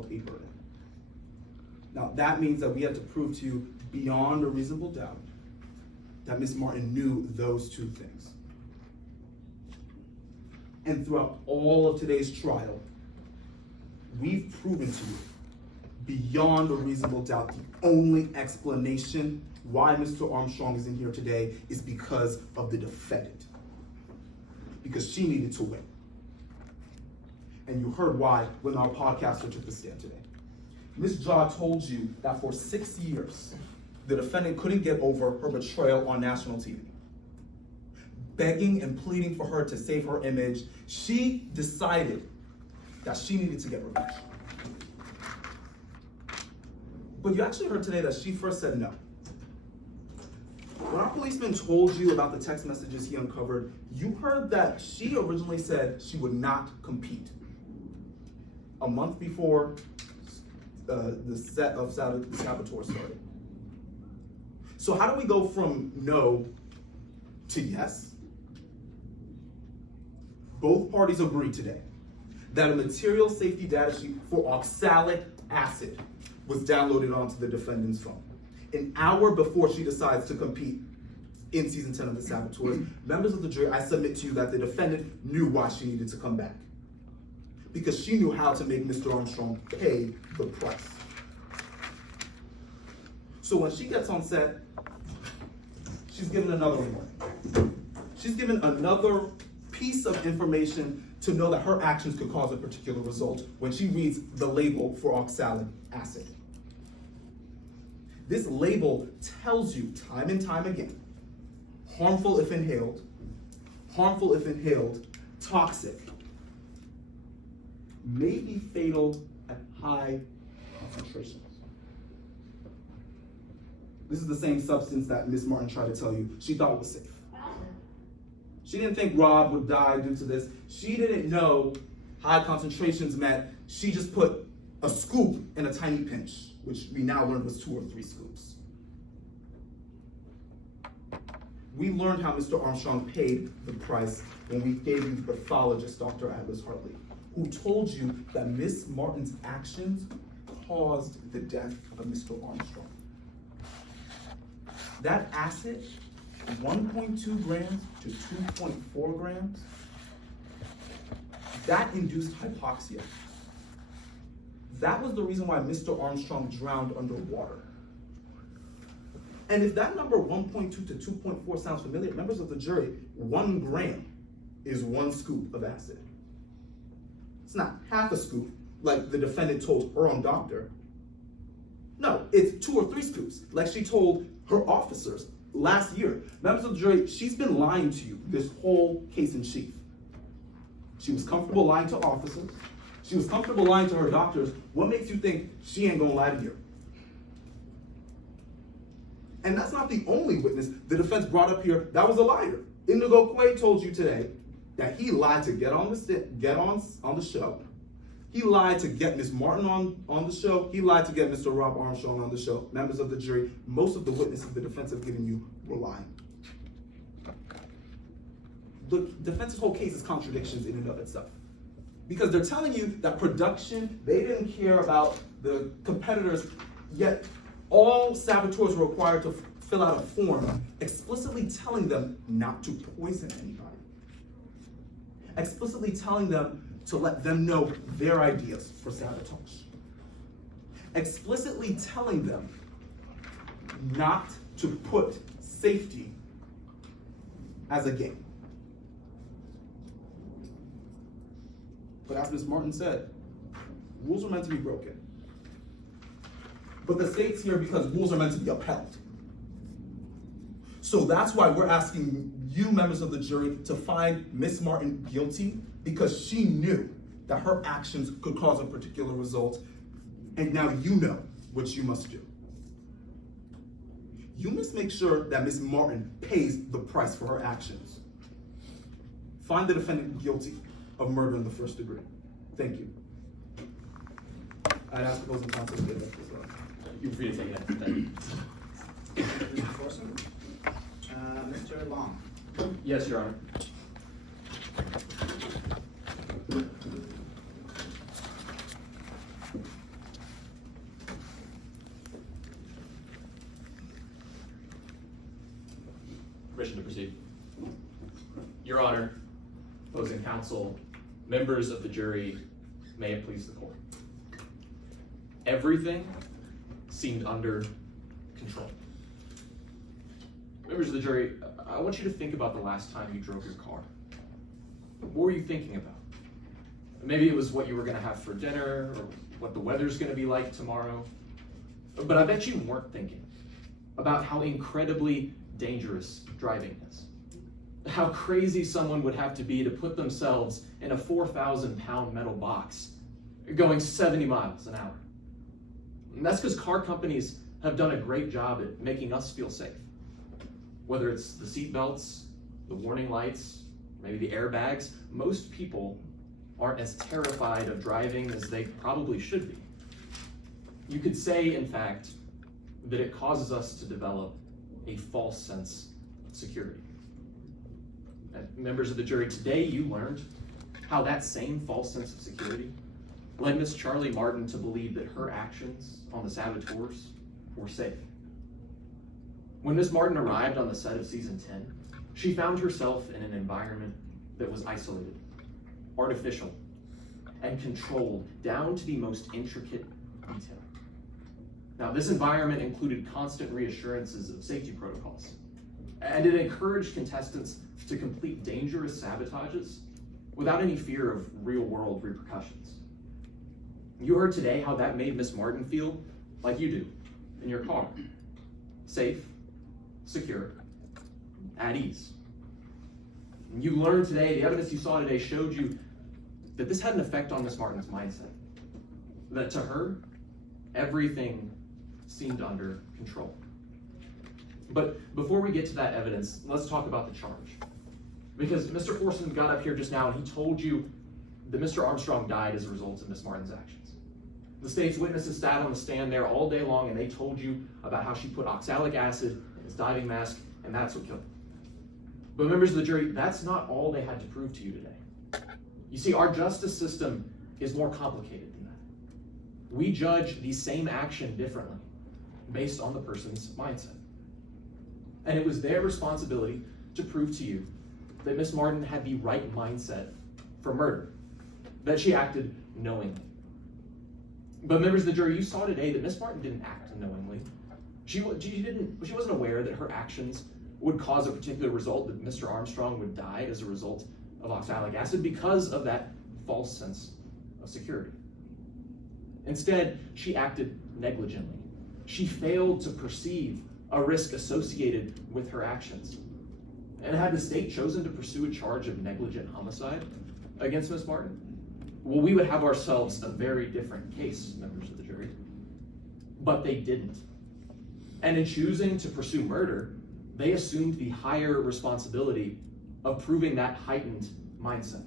paper in. Now, that means that we have to prove to you beyond a reasonable doubt that Ms. Martin knew those two things. And throughout all of today's trial, we've proven to you beyond a reasonable doubt the only explanation why Mr. Armstrong is in here today is because of the defendant. Because she needed to win. And you heard why when our podcaster took the stand today. Ms. Jaw told you that for 6 years, the defendant couldn't get over her betrayal on national TV. Begging and pleading for her to save her image, she decided that she needed to get revenge. But you actually heard today that she first said no. When our policeman told you about the text messages he uncovered, you heard that she originally said she would not compete. A month before the set of saboteurs started. So how do we go from no to yes? Both parties agreed today that a material safety data sheet for oxalic acid was downloaded onto the defendant's phone. An hour before she decides to compete in season 10 of the Saboteurs, members of the jury, I submit to you that the defendant knew why she needed to come back. Because she knew how to make Mr. Armstrong pay the price. So when she gets on set, she's given another warning. She's given another piece of information to know that her actions could cause a particular result when she reads the label for oxalic acid. This label tells you time and time again, harmful if inhaled, toxic, may be fatal at high concentrations. This is the same substance that Ms. Martin tried to tell you she thought was safe. She didn't think Rob would die due to this. She didn't know high concentrations meant she just put a scoop in a tiny pinch, which we now learned was 2 or 3 scoops. We learned how Mr. Armstrong paid the price when we gave you the pathologist, Dr. Atlas Hartley, who told you that Ms. Martin's actions caused the death of Mr. Armstrong. That acid, 1.2 grams to 2.4 grams, that induced hypoxia. That was the reason why Mr. Armstrong drowned underwater. And if that number 1.2 to 2.4 sounds familiar, members of the jury, 1 gram is 1 scoop of acid. It's not half a scoop, like the defendant told her own doctor. No, it's 2 or 3 scoops, like she told her officers last year. Members of the jury, she's been lying to you this whole case in chief. She was comfortable lying to officers. She was comfortable lying to her doctors. What makes you think she ain't gonna lie to you? And that's not the only witness the defense brought up here that was a liar. Indigo Quaid told you today that he lied to get on the show. He lied to get Ms. Martin on the show. He lied to get Mr. Rob Armstrong on the show. Members of the jury, most of the witnesses the defense have given you were lying. The defense's whole case is contradictions in and of itself. Because they're telling you that production, they didn't care about the competitors, yet all saboteurs were required to fill out a form explicitly telling them not to poison anybody. Explicitly telling them to let them know their ideas for sabotage. Explicitly telling them not to put safety as a game. But as Ms. Martin said, rules are meant to be broken. But the state's here because rules are meant to be upheld. So that's why we're asking you, members of the jury, to find Ms. Martin guilty because she knew that her actions could cause a particular result, and now you know what you must do. You must make sure that Ms. Martin pays the price for her actions. Find the defendant guilty of murder in the first degree. Thank you. I'd ask opposing counsel to get up as well. You're free to take it. Thank you. Mr. Corson? Mr. Long? Yes, Your Honor. Permission to proceed. Your Honor, opposing counsel, members of the jury, may it please the court. Everything seemed under control. Members of the jury, I want you to think about the last time you drove your car. What were you thinking about? Maybe it was what you were going to have for dinner, or what the weather's going to be like tomorrow. But I bet you weren't thinking about how incredibly dangerous driving is. How crazy someone would have to be to put themselves in a 4,000-pound metal box going 70 miles an hour. And that's because car companies have done a great job at making us feel safe. Whether it's the seat belts, the warning lights, maybe the airbags, most people aren't as terrified of driving as they probably should be. You could say, in fact, that it causes us to develop a false sense of security. And members of the jury, today you learned how that same false sense of security led Miss Charlie Martin to believe that her actions on the saboteurs were safe. When Miss Martin arrived on the set of season 10, she found herself in an environment that was isolated, artificial, and controlled down to the most intricate detail. Now, this environment included constant reassurances of safety protocols, and it encouraged contestants to complete dangerous sabotages without any fear of real-world repercussions. You heard today how that made Miss Martin feel like you do in your car. Safe, secure, at ease. You learned today, the evidence you saw today showed you that this had an effect on Miss Martin's mindset. That to her, everything seemed under control. But before we get to that evidence, let's talk about the charge. Because Mr. Forson got up here just now and he told you that Mr. Armstrong died as a result of Miss Martin's actions. The state's witnesses sat on the stand there all day long and they told you about how she put oxalic acid in his diving mask and that's what killed him. But members of the jury, that's not all they had to prove to you today. You see, our justice system is more complicated than that. We judge the same action differently based on the person's mindset. And it was their responsibility to prove to you that Miss Martin had the right mindset for murder, that she acted knowingly. But members of the jury, you saw today that Miss Martin didn't act knowingly. She wasn't aware that her actions would cause a particular result, that Mr. Armstrong would die as a result of oxalic acid because of that false sense of security. Instead, she acted negligently. She failed to perceive a risk associated with her actions. And had the state chosen to pursue a charge of negligent homicide against Miss Martin, well, we would have ourselves a very different case, members of the jury. But they didn't. And in choosing to pursue murder, they assumed the higher responsibility of proving that heightened mindset.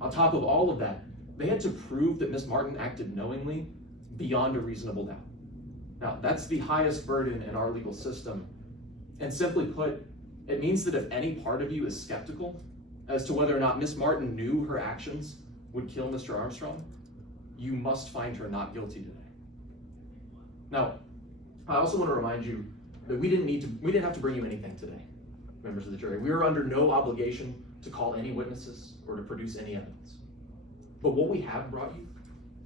On top of all of that, they had to prove that Miss Martin acted knowingly beyond a reasonable doubt. Now, that's the highest burden in our legal system. And simply put, it means that if any part of you is skeptical as to whether or not Miss Martin knew her actions would kill Mr. Armstrong, you must find her not guilty today. Now, I also want to remind you that we didn't have to bring you anything today, members of the jury. We were under no obligation to call any witnesses or to produce any evidence. But what we have brought you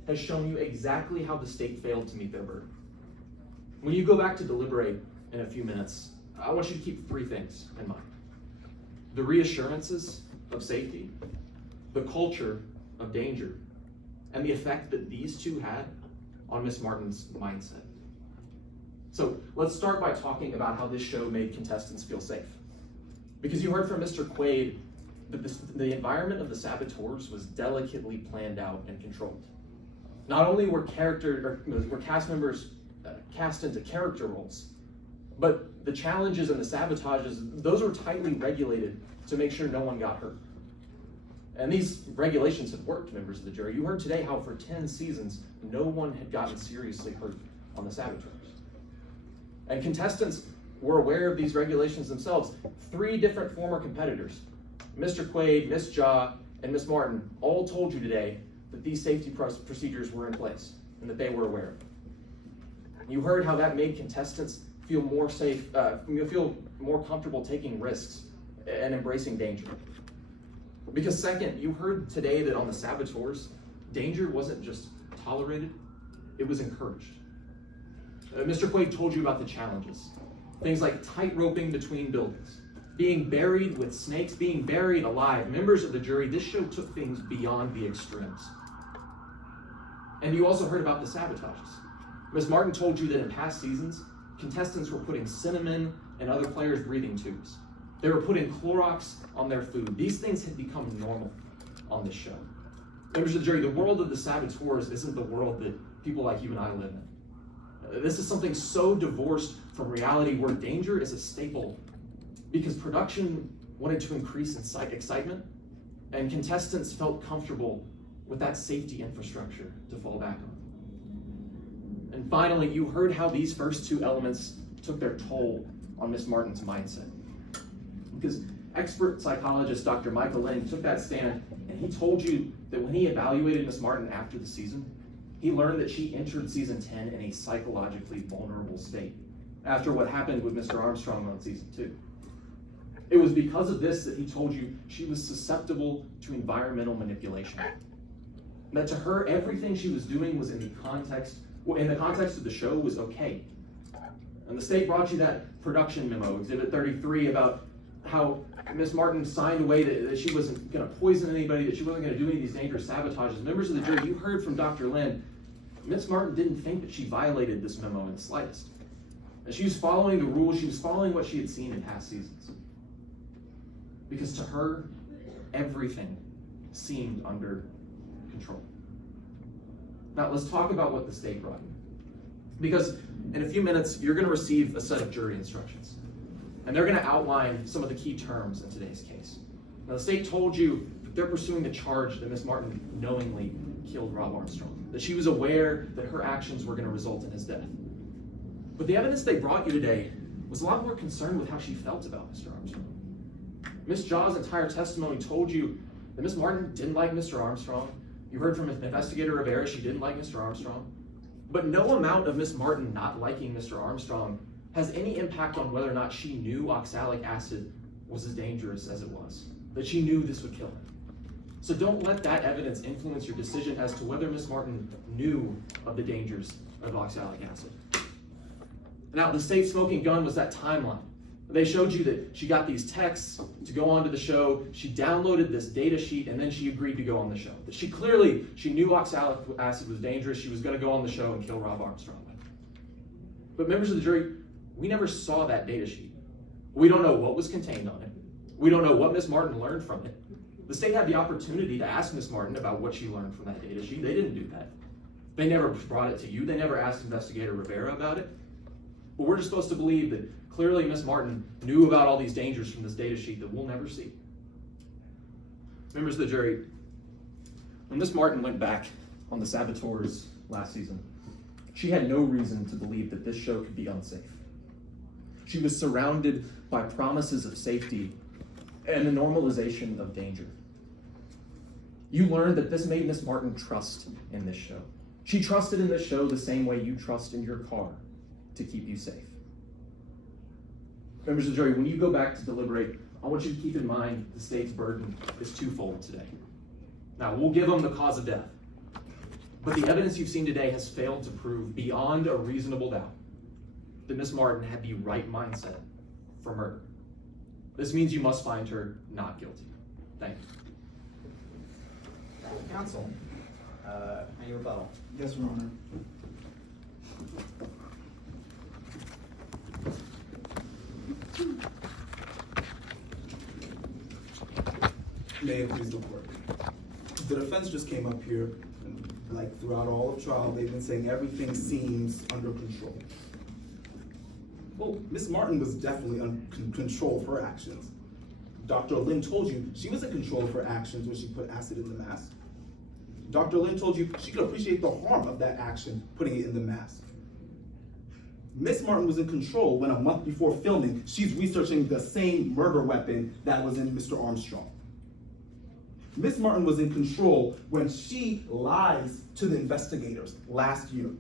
has shown you exactly how the state failed to meet their burden. When you go back to deliberate in a few minutes, I want you to keep three things in mind: the reassurances of safety, the culture of danger, and the effect that these two had on Miss Martin's mindset. So let's start by talking about how this show made contestants feel safe. Because you heard from Mr. Quaid that the environment of the saboteurs was delicately planned out and controlled. Not only were cast members cast into character roles, but the challenges and the sabotages, those were tightly regulated to make sure no one got hurt. And these regulations have worked, members of the jury. You heard today how for 10 seasons, no one had gotten seriously hurt on the saboteurs. And contestants were aware of these regulations themselves. 3 different former competitors, Mr. Quaid, Miss Jaw, and Miss Martin, all told you today that these safety procedures were in place and that they were aware of it. You heard how that made contestants feel more safe, feel more comfortable taking risks and embracing danger. Because second, you heard today that on the saboteurs, danger wasn't just tolerated, it was encouraged. Mr. Quaid told you about the challenges. Things like tight roping between buildings, being buried with snakes, being buried alive. Members of the jury, this show took things beyond the extremes. And you also heard about the sabotages. Ms. Martin told you that in past seasons, contestants were putting cinnamon in other players' breathing tubes. They were putting Clorox on their food. These things had become normal on this show. Members of the jury, the world of the saboteurs isn't the world that people like you and I live in. This is something so divorced from reality where danger is a staple because production wanted to increase excitement and contestants felt comfortable with that safety infrastructure to fall back on. And finally, you heard how these first two elements took their toll on Ms. Martin's mindset. Because expert psychologist Dr. Michael Lin took that stand and he told you that when he evaluated Ms. Martin after the season, he learned that she entered season 10 in a psychologically vulnerable state after what happened with Mr. Armstrong on season 2. It was because of this that he told you she was susceptible to environmental manipulation. That to her, everything she was doing was in the context of the show was okay. And the state brought you that production memo, Exhibit 33, about how Ms. Martin signed away that she wasn't going to poison anybody, that she wasn't going to do any of these dangerous sabotages. Members of the jury, you heard from Dr. Lin, Ms. Martin didn't think that she violated this memo in the slightest. And she was following the rules, she was following what she had seen in past seasons. Because to her, everything seemed under control. Now let's talk about what the state brought you. Because in a few minutes, you're going to receive a set of jury instructions. And they're going to outline some of the key terms in today's case. Now the state told you that they're pursuing the charge that Ms. Martin knowingly killed Rob Armstrong, that she was aware that her actions were going to result in his death. But the evidence they brought you today was a lot more concerned with how she felt about Mr. Armstrong. Ms. Jaw's entire testimony told you that Ms. Martin didn't like Mr. Armstrong. You heard from Investigator Rivera she didn't like Mr. Armstrong. But no amount of Ms. Martin not liking Mr. Armstrong has any impact on whether or not she knew oxalic acid was as dangerous as it was, that she knew this would kill him. So don't let that evidence influence your decision as to whether Ms. Martin knew of the dangers of oxalic acid. Now, the state smoking gun was that timeline. They showed you that she got these texts to go onto the show, she downloaded this data sheet, and then she agreed to go on the show. That she knew oxalic acid was dangerous, she was going to go on the show and kill Rob Armstrong. But members of the jury, we never saw that data sheet. We don't know what was contained on it. We don't know what Ms. Martin learned from it. The state had the opportunity to ask Ms. Martin about what she learned from that data sheet. They didn't do that. They never brought it to you. They never asked Investigator Rivera about it. But we're just supposed to believe that clearly Ms. Martin knew about all these dangers from this data sheet that we'll never see. Members of the jury, when Ms. Martin went back on the saboteurs last season, she had no reason to believe that this show could be unsafe. She was surrounded by promises of safety and the normalization of danger. You learned that this made Ms. Martin trust in this show. She trusted in this show the same way you trust in your car to keep you safe. Members of the jury, when you go back to deliberate, I want you to keep in mind the state's burden is twofold today. Now, we'll give them the cause of death, but the evidence you've seen today has failed to prove beyond a reasonable doubt that Ms. Martin had the right mindset for murder. This means you must find her not guilty. Thank you. Counsel, any rebuttal? Yes, Your Honor. May it please the court. The defense just came up here, and like throughout all of trial, they've been saying everything seems under control. Well, Ms. Martin was definitely in control of her actions. Dr. Lin told you she was in control of her actions when she put acid in the mask. Dr. Lin told you she could appreciate the harm of that action, putting it in the mask. Ms. Martin was in control when a month before filming, she's researching the same murder weapon that was in Mr. Armstrong. Ms. Martin was in control when she lies to the investigators last year.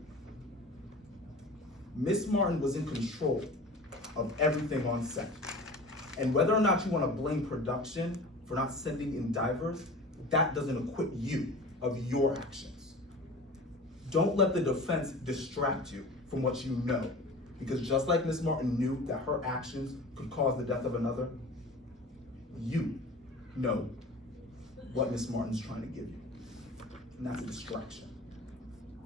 Miss Martin was in control of everything on set. And whether or not you want to blame production for not sending in divers, that doesn't acquit you of your actions. Don't let the defense distract you from what you know, because just like Miss Martin knew that her actions could cause the death of another, you know what Miss Martin's trying to give you, and that's a distraction.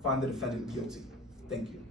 Find the defendant guilty. Thank you.